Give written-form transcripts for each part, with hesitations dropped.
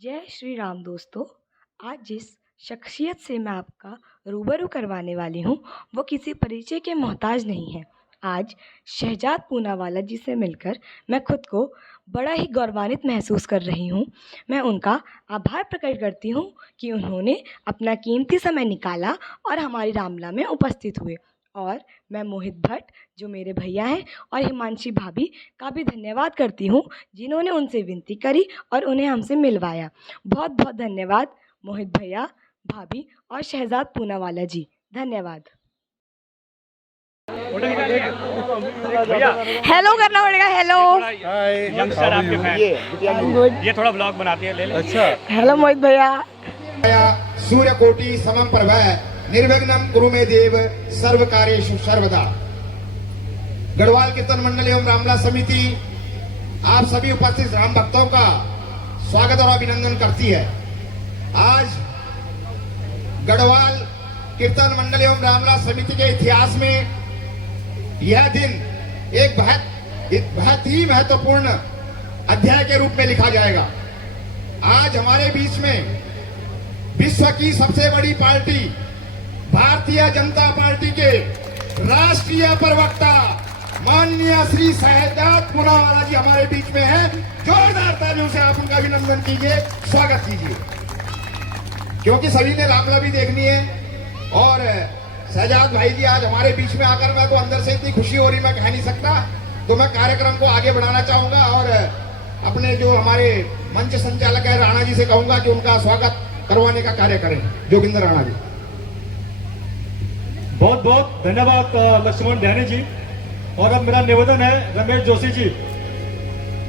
जय श्री राम दोस्तों। आज जिस शख्सियत से मैं आपका रूबरू करवाने वाली हूँ वो किसी परिचय के मोहताज नहीं है। आज शहजाद पूनावाला जी से मिलकर मैं खुद को बड़ा ही गौरवान्वित महसूस कर रही हूँ। मैं उनका आभार प्रकट करती हूँ कि उन्होंने अपना कीमती समय निकाला और हमारी रामलीला में उपस्थित हुए। और मैं मोहित भट्ट जो मेरे भैया हैं और हिमांशी भाभी का भी धन्यवाद करती हूँ जिन्होंने उनसे विनती करी और उन्हें हमसे मिलवाया। बहुत बहुत धन्यवाद मोहित भैया, भाभी और शहजाद पूनावाला जी। धन्यवाद। हेलो करना पड़ेगा। हेलो यंगस्टर आपके फैन गुड। ये थोड़ा ब्लॉग बनाती है, ले ले। अच्छा, हेलो मोहित भैया। सूर्यकोटि समम प्रभः निर्विघ्नं कुरु मे देव सर्व कार्येषु सर्वदा। गढ़वाल कीर्तन मंडल एवं रामलीला समिति आप सभी उपस्थित राम भक्तों का स्वागत और अभिनंदन करती है। आज गढ़वाल कीर्तन मंडल एवं रामलीला समिति के इतिहास में यह दिन एक बहुत ही महत्वपूर्ण अध्याय के रूप में लिखा जाएगा। आज हमारे बीच में विश्व की सबसे बड़ी पार्टी भारतीय जनता पार्टी के राष्ट्रीय प्रवक्ता माननीय श्री शहजाद पूनावाला जी हमारे बीच में है। जोरदार तालियों से आप उनका अभिनंदन कीजिए, स्वागत कीजिए। क्योंकि सभी ने रामलीला भी देखनी है और शहजाद भाई जी आज हमारे बीच में आकर मैं तो अंदर से इतनी खुशी हो रही मैं कह नहीं सकता। तो मैं कार्यक्रम को आगे बढ़ाना चाहूंगा और अपने जो हमारे मंच संचालक है राणा जी से कहूंगा कि उनका स्वागत करवाने का कार्य करें। जोगिंदर राणा जी। बहुत बहुत धन्यवाद लक्ष्मण ध्यानी जी। और अब मेरा निवेदन है रमेश जोशी जी,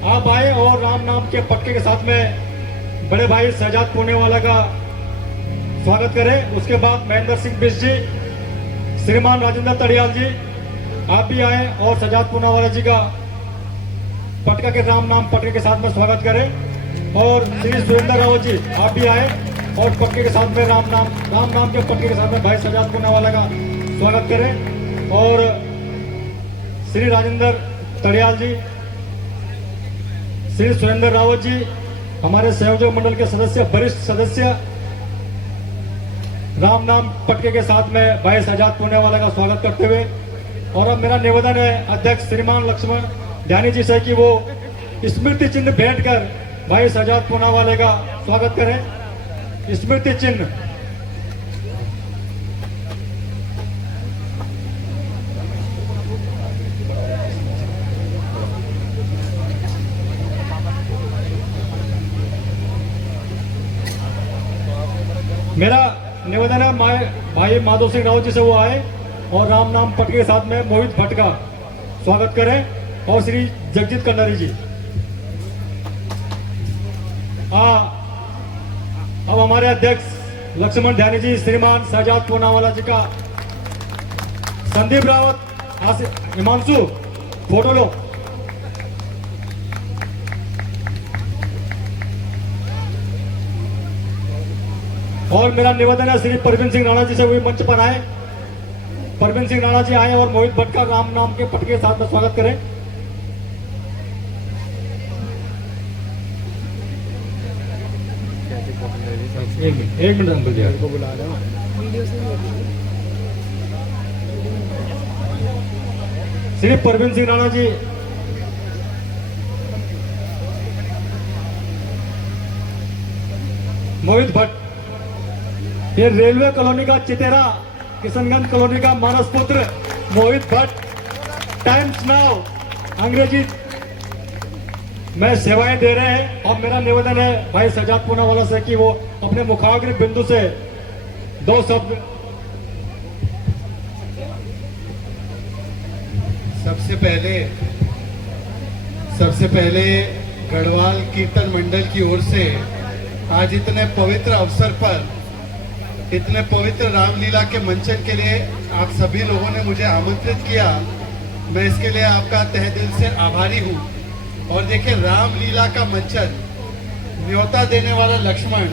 आप आए और राम नाम के पटके के साथ में बड़े भाई शहजाद पूनावाला का स्वागत करें। उसके बाद महेंद्र सिंह बिष्ट जी, श्रीमान राजेंद्र तड़ियाल जी आप भी आए और शहजाद पूनावाला जी का पटका के राम नाम पटके के साथ में स्वागत करें। और श्री सुरेंद्र रावत जी आप भी आए और पटके के साथ में राम नाम के पटके के साथ में भाई शहजाद पूनावाला का स्वागत करें। और श्री राजेंद्र तड़ियाल जी, श्री सुरेंद्र रावत जी हमारे संयोजक मंडल के सदस्य, वरिष्ठ सदस्य, राम नाम पटके के साथ में भाई शहजाद पूनावाला का स्वागत करते हुए। और अब मेरा निवेदन है अध्यक्ष श्रीमान लक्ष्मण ध्यानी जी से कि वो स्मृति चिन्ह भेंट कर भाई शहजाद पूनावाला का स्वागत करें। स्मृति चिन्ह। मेरा निवेदन है भाई माधव सिंह रावत जी से वो आए और राम नाम पटके के साथ में मोहित भट्ट का स्वागत करें। और श्री जगजीत कन्नरी जी। अब हमारे अध्यक्ष लक्ष्मण ध्यानी जी, श्रीमान शहजाद पूनावाला जी का, संदीप रावत, हिमांशु फोटो लो। और मेरा निवेदन है श्री परवीन सिंह राणा जी से भी मंच पर आए। परवीन सिंह राणा जी आए और मोहित भट्ट का राम नाम के पटके के साथ में स्वागत करें। एक मिनट अंकल जी को बुला रहे हैं। श्री परवीन सिंह राणा जी, मोहित भट्ट, ये रेलवे कॉलोनी का चितेरा, किशनगंज कॉलोनी का मानस पुत्र मोहित भट्ट टाइम्स नाउ अंग्रेजी में सेवाएं दे रहे हैं। और मेरा निवेदन है भाई शहजाद पूनावाला से कि वो अपने मुखाग्र बिंदु से दो शब्द। सबसे पहले गढ़वाल कीर्तन मंडल की ओर से आज इतने पवित्र अवसर पर, इतने पवित्र रामलीला के मंचन के लिए आप सभी लोगों ने मुझे आमंत्रित किया। मैं इसके लिए आपका तहे दिल से आभारी हूँ। और देखिए, रामलीला का मंचन न्योता देने वाला लक्ष्मण,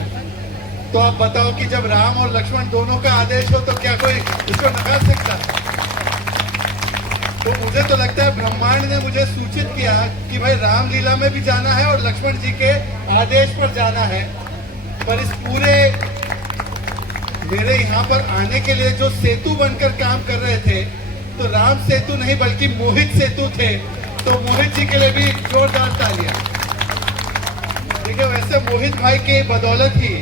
तो आप बताओ कि जब राम और लक्ष्मण दोनों का आदेश हो तो क्या कोई इसको नकार सकता? तो मुझे तो लगता है ब्रह्मांड ने मुझे सूचित किया कि भाई रामलीला में भी जाना है और लक्ष्मण जी के आदेश पर जाना है। पर इस पूरे मेरे यहाँ पर आने के लिए जो सेतु बनकर काम कर रहे थे, तो राम सेतु नहीं बल्कि मोहित सेतु थे। तो मोहित जी के लिए भी जोरदार तालियां। देखिए, वैसे मोहित भाई के बदौलत ही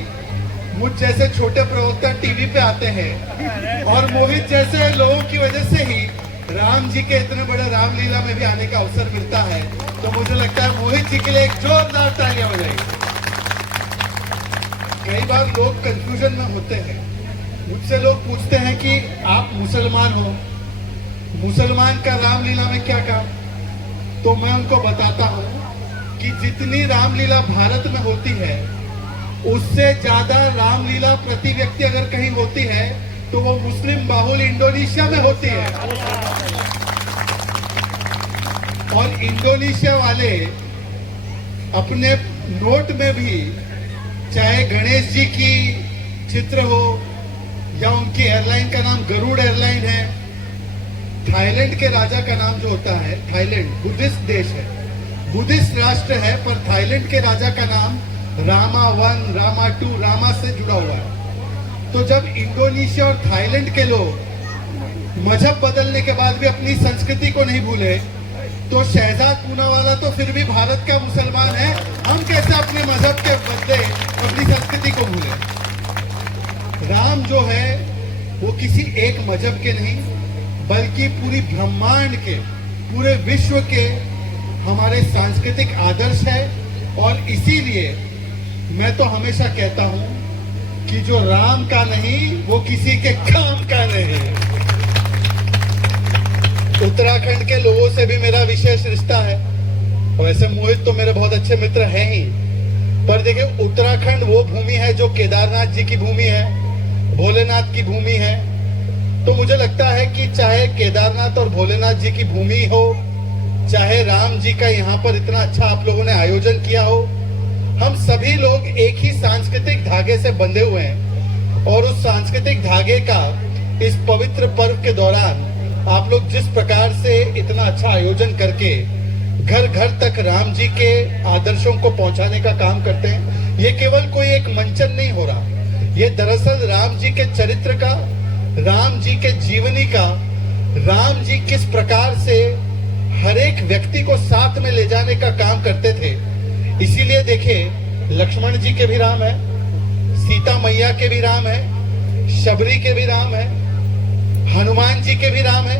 मुझ जैसे छोटे प्रवक्ता टीवी पे आते हैं, और मोहित जैसे लोगों की वजह से ही राम जी के इतने बड़े रामलीला में भी आने का अवसर मिलता है। तो मुझे लगता है मोहित जी के लिए एक जोरदार तालियां बजाइए। कई बार लोग कंफ्यूजन में होते हैं। मुझसे लोग पूछते हैं कि आप मुसलमान हो, मुसलमान का रामलीला में क्या काम? तो मैं उनको बताता हूं कि जितनी रामलीला भारत में होती है, उससे ज्यादा रामलीला प्रति व्यक्ति अगर कहीं होती है तो वो मुस्लिम बाहुल इंडोनेशिया में होती है। और इंडोनेशिया वाले अपने नोट में भी चाहे गणेश जी की चित्र हो या उनकी एयरलाइन का नाम गरुड़ एयरलाइन है। थाईलैंड के राजा का नाम जो होता है, थाईलैंड बुद्धिस्ट देश है, बुद्धिस्ट राष्ट्र है, पर थाईलैंड के राजा का नाम रामा 1, रामा 2, रामा से जुड़ा हुआ है। तो जब इंडोनेशिया और थाईलैंड के लोग मजहब बदलने के बाद भी अपनी संस्कृति को नहीं भूले, तो शहजाद पूनावाला तो फिर भी भारत का मुसलमान है। हम कैसे अपने मजहब के बदले अपनी संस्कृति को भूले? राम जो है वो किसी एक मजहब के नहीं, बल्कि पूरी ब्रह्मांड के, पूरे विश्व के हमारे सांस्कृतिक आदर्श है। और इसीलिए मैं तो हमेशा कहता हूं कि जो राम का नहीं वो किसी के काम का नहीं। उत्तराखंड के लोगों से भी मेरा विशेष रिश्ता है, और ऐसे मोहित तो मेरे बहुत अच्छे मित्र हैं ही। पर देखिए, उत्तराखंड वो भूमि है जो केदारनाथ जी की भूमि है, भोलेनाथ की भूमि है। तो मुझे लगता है कि चाहे केदारनाथ और भोलेनाथ जी की भूमि हो, चाहे राम जी का यहाँ पर इतना अच्छा आप लोगों ने आयोजन किया हो, हम सभी लोग एक ही सांस्कृतिक धागे से बंधे हुए हैं। और उस सांस्कृतिक धागे का इस पवित्र पर्व के दौरान आप लोग जिस प्रकार से इतना अच्छा आयोजन करके घर घर तक राम जी के आदर्शों को पहुंचाने का काम करते हैं, ये केवल कोई एक मंचन नहीं हो रहा, ये दरअसल राम जी के चरित्र का, राम जी के जीवनी का, राम जी किस प्रकार से हर एक व्यक्ति को साथ में ले जाने का काम करते थे। इसीलिए देखिए, लक्ष्मण जी के भी राम है, सीता मैया के भी राम है, शबरी के भी राम है, हनुमान जी के भी राम है,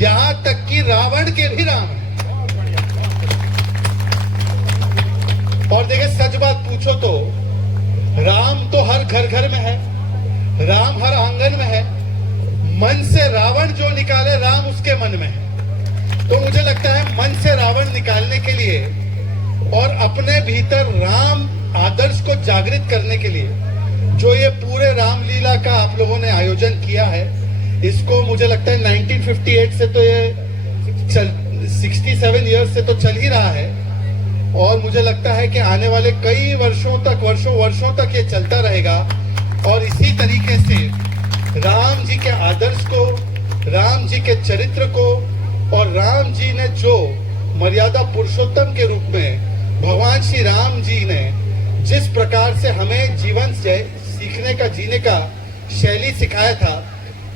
यहां तक कि रावण के भी राम है। और देखिए, सच बात पूछो तो राम तो हर घर घर में है, राम हर आंगन में है, मन से रावण जो निकाले राम उसके मन में है। तो मुझे लगता है मन से रावण निकालने के लिए और अपने भीतर राम आदर्श को जागृत करने के लिए जो ये पूरे रामलीला का आप लोगों ने आयोजन किया है, इसको मुझे लगता है 1958 से तो ये 67 ईयर्स से तो चल ही रहा है। और मुझे लगता है कि आने वाले कई वर्षों तक ये चलता रहेगा। और इसी तरीके से राम जी के आदर्श को, राम जी के चरित्र को, और राम जी ने जो मर्यादा पुरुषोत्तम के रूप में भगवान श्री राम जी ने जिस प्रकार से हमें जीवन से सीखने का, जीने का शैली सिखाया था,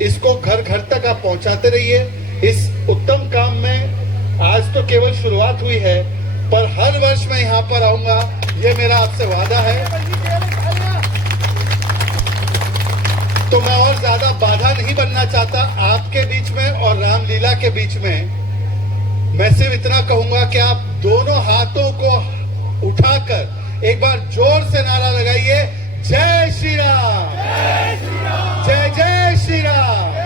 इसको घर घर तक आप पहुंचाते रहिए। इस उत्तम काम में आज तो केवल शुरुआत हुई है, पर हर वर्ष मैं यहाँ पर आऊंगा, ये मेरा आपसे वादा है। तो मैं और ज्यादा बाधा नहीं बनना चाहता आपके बीच में और रामलीला के बीच में। मैं सिर्फ इतना कहूंगा कि आप दोनों हाथों को उठाकर एक बार जोर से नारा लगाइए, जय श्री राम, जय जय श्री राम।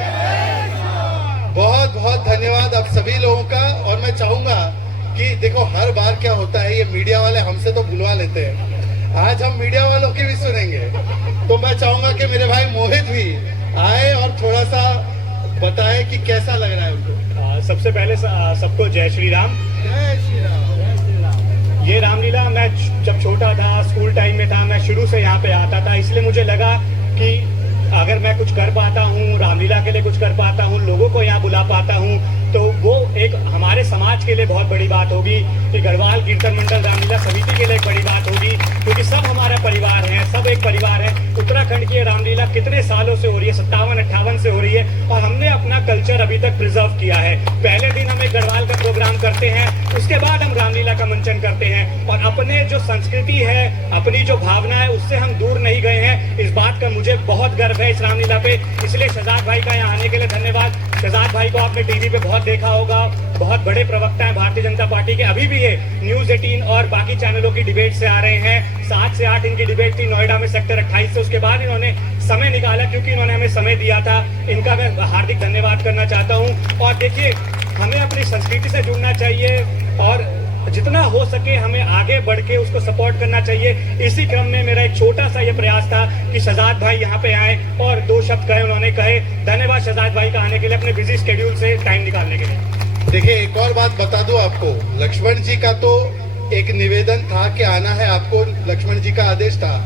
बहुत बहुत धन्यवाद आप सभी लोगों का। और मैं चाहूंगा कि देखो, हर बार क्या होता है, ये मीडिया वाले हमसे तो बुलवा लेते हैं, आज हम मीडिया वालों की भी सुनेंगे। तो मैं चाहूंगा कि मेरे भाई मोहित भी आए और थोड़ा सा बताए कि कैसा लग रहा है उनको। सबसे पहले सबको जय श्री राम। जय श्री राम। ये रामलीला मैं जब छोटा था, स्कूल टाइम में था, मैं शुरू से यहाँ पे आता था, इसलिए मुझे लगा कि अगर मैं कुछ कर पाता हूँ, रामलीला के लिए कुछ कर पाता हूँ, लोगों को यहाँ बुला पाता हूँ, तो वो एक हमारे समाज के लिए बहुत बड़ी बात होगी। कि गढ़वाल कीर्तन मंडल रामलीला समिति के लिए एक बड़ी बात होगी, क्योंकि सब हमारा परिवार है, सब एक परिवार है। उत्तराखंड की ये रामलीला कितने सालों से हो रही है, 57-58 से हो रही है, और हमने अपना कल्चर अभी तक प्रिजर्व किया है। पहले दिन हम एक गढ़वाल का प्रोग्राम करते हैं, उसके बाद हम रामलीला का मंचन करते हैं, और अपने जो संस्कृति है, अपनी जो भावना है, उससे हम दूर नहीं गए हैं। इस बात का मुझे बहुत गर्व है इस रामलीला पे, इसलिए शहजाद भाई का यहाँ आने के लिए धन्यवाद। शहजाद भाई को आपने टीवी पे बहुत देखा होगा, बहुत बड़े प्रवक्ता हैं भारतीय जनता पार्टी के, अभी भी ये न्यूज 18 और बाकी चैनलों की डिबेट से आ रहे हैं। 7 से 8 इनकी डिबेट थी नोएडा में सेक्टर 28 से, उसके बाद इन्होंने समय निकाला, क्योंकि इन्होंने हमें समय दिया था। इनका मैं हार्दिक धन्यवाद करना चाहता हूँ। और देखिए, हमें अपनी संस्कृति से जुड़ना चाहिए और जितना हो सके हमें आगे बढ़ के उसको सपोर्ट करना चाहिए। इसी क्रम में मेरा एक छोटा सा ये प्रयास था कि शहजाद भाई यहाँ पे आए और 2 शब्द कहे, उन्होंने कहे। धन्यवाद शहजाद भाई का आने के लिए, अपने बिजी शेड्यूल से टाइम निकालने के लिए। देखिए, एक और बात बता दूं आपको, लक्ष्मण जी का तो एक निवेदन था कि आना है आपको, लक्ष्मण जी का आदेश था,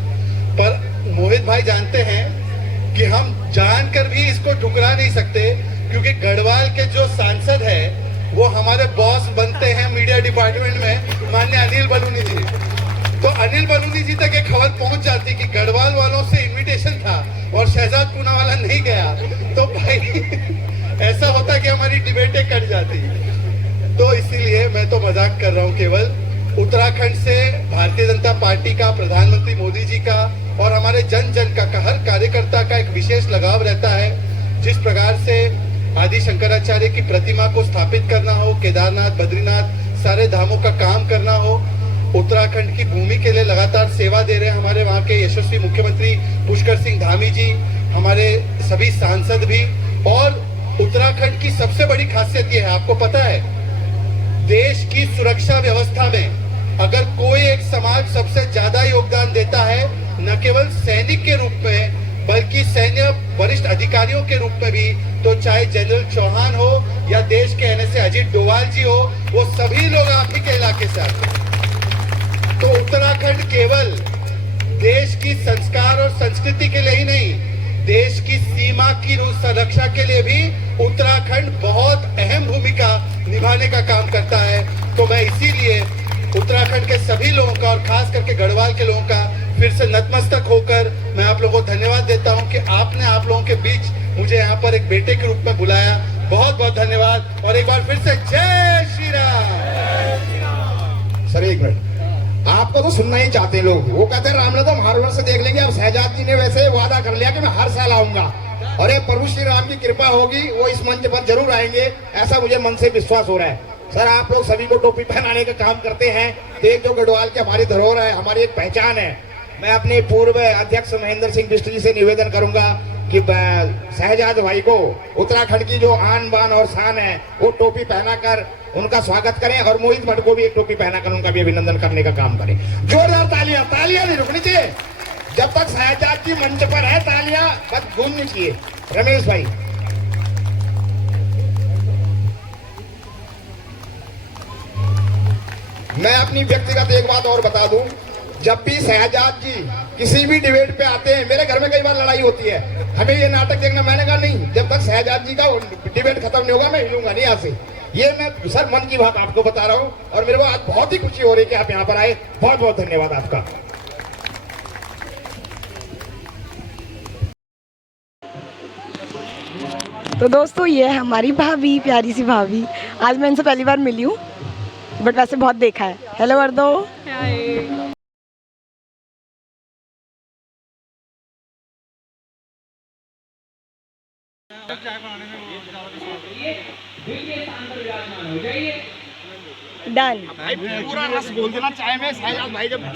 पर मोहित भाई जानते हैं कि हम जानकर भी इसको ठुकरा नहीं सकते, क्योंकि गढ़वाल के जो सांसद है वो हमारे बॉस बनते हैं मीडिया डिपार्टमेंट में, माननीय अनिल बलूनी जी। तो अनिल बलूनी जी तक एक खबर पहुंच जाती कि गढ़वाल वालों से इनविटेशन था और शहजाद पूनावाला नहीं गया, तो भाई ऐसा होता कि हमारी डिबेटें कट जाती। तो इसीलिए मैं तो मजाक कर रहा हूँ केवल। उत्तराखंड से भारतीय जनता पार्टी का, प्रधानमंत्री मोदी जी का और हमारे जन जन का हर कार्यकर्ता का एक विशेष लगाव रहता है। जिस प्रकार से आदि शंकराचार्य की प्रतिमा को स्थापित करना हो, केदारनाथ, बद्रीनाथ, सारे धामों का काम करना हो, उत्तराखंड की भूमि के लिए लगातार सेवा दे रहे हैं हमारे वहाँ के यशस्वी मुख्यमंत्री पुष्कर सिंह धामी जी, हमारे सभी सांसद भी। और उत्तराखंड की सबसे बड़ी खासियत ये है, आपको पता है, देश की सुरक्षा व्यवस्था में अगर कोई एक समाज सबसे ज्यादा योगदान देता है, न केवल सैनिक के रूप में बल्कि सैन्य वरिष्ठ अधिकारियों के रूप में भी, तो चाहे जनरल चौहान हो या देश के एनएसए अजीत डोवाल जी हो, वो सभी लोग आप ही के इलाके से आते हैं। तो उत्तराखंड केवल देश की संस्कार और संस्कृति के लिए ही नहीं, देश की सीमा की संरक्षा के लिए भी उत्तराखंड बहुत अहम भूमिका निभाने का काम करता है। तो मैं इसीलिए उत्तराखंड के सभी लोगों का और खास करके गढ़वाल के लोगों का फिर से नतमस्तक होकर मैं आप लोगों को धन्यवाद देता हूं कि आपने आप लोगों के बीच मुझे यहाँ पर एक बेटे के रूप में बुलाया। बहुत बहुत धन्यवाद। और एक बार फिर से जय श्री राम। सर एक मिनट, आपको तो सुनना ही चाहते हैं लोग। वो कहते हैं रामलला तो हर वर्ष देख लेंगे। अब शहजाद जी ने वैसे वादा कर लिया कि मैं हर साल आऊंगा, और ये प्रभु श्री राम की कृपा होगी, वो इस मंच पर जरूर आएंगे, ऐसा मुझे मन से विश्वास हो रहा है। सर, आप लोग सभी को टोपी पहनाने का काम करते हैं, तो एक जो गढ़वाल की हमारी धरोहर है, हमारी एक पहचान है। मैं अपने पूर्व अध्यक्ष महेंद्र सिंह बिष्ट जी से निवेदन करूंगा कि शहजाद भाई को उत्तराखंड की जो आन बान और शान है वो टोपी पहनाकर उनका स्वागत करें, और मोहित भट्ट को भी एक टोपी पहनाकर उनका भी अभिनंदन करने का काम करें। जोरदार तालियां, तालियां नहीं रुकनी चाहिए जब तक शहजाद जी मंच पर है, तालियां बस गूंजनी चाहिए। रमेश भाई, मैं अपनी व्यक्तिगत एक बात और बता दूं, जब भी शहजाद जी किसी भी डिबेट पे आते हैं, मेरे घर में कई बार लड़ाई होती है, हमें ये नाटक देखना, मैंने कहा नहीं, जब तक शहजाद जी का डिबेट खत्म नहीं होगा मैं हिलूंगा नहीं यहाँ से। ये मैं सर मन की बात आपको बता रहा हूँ, और मेरे को आज बहुत ही खुशी हो रही है कि आप यहाँ पर आए। बहुत बहुत धन्यवाद आपका। तो दोस्तों, ये है हमारी भाभी, प्यारी सी भाभी। आज मैं इनसे पहली बार मिली हूँ, बट वैसे बहुत देखा है। हेलो वर्दो। डन। पूरा रस बोल देना चाहे मैं शहजाद भाई जब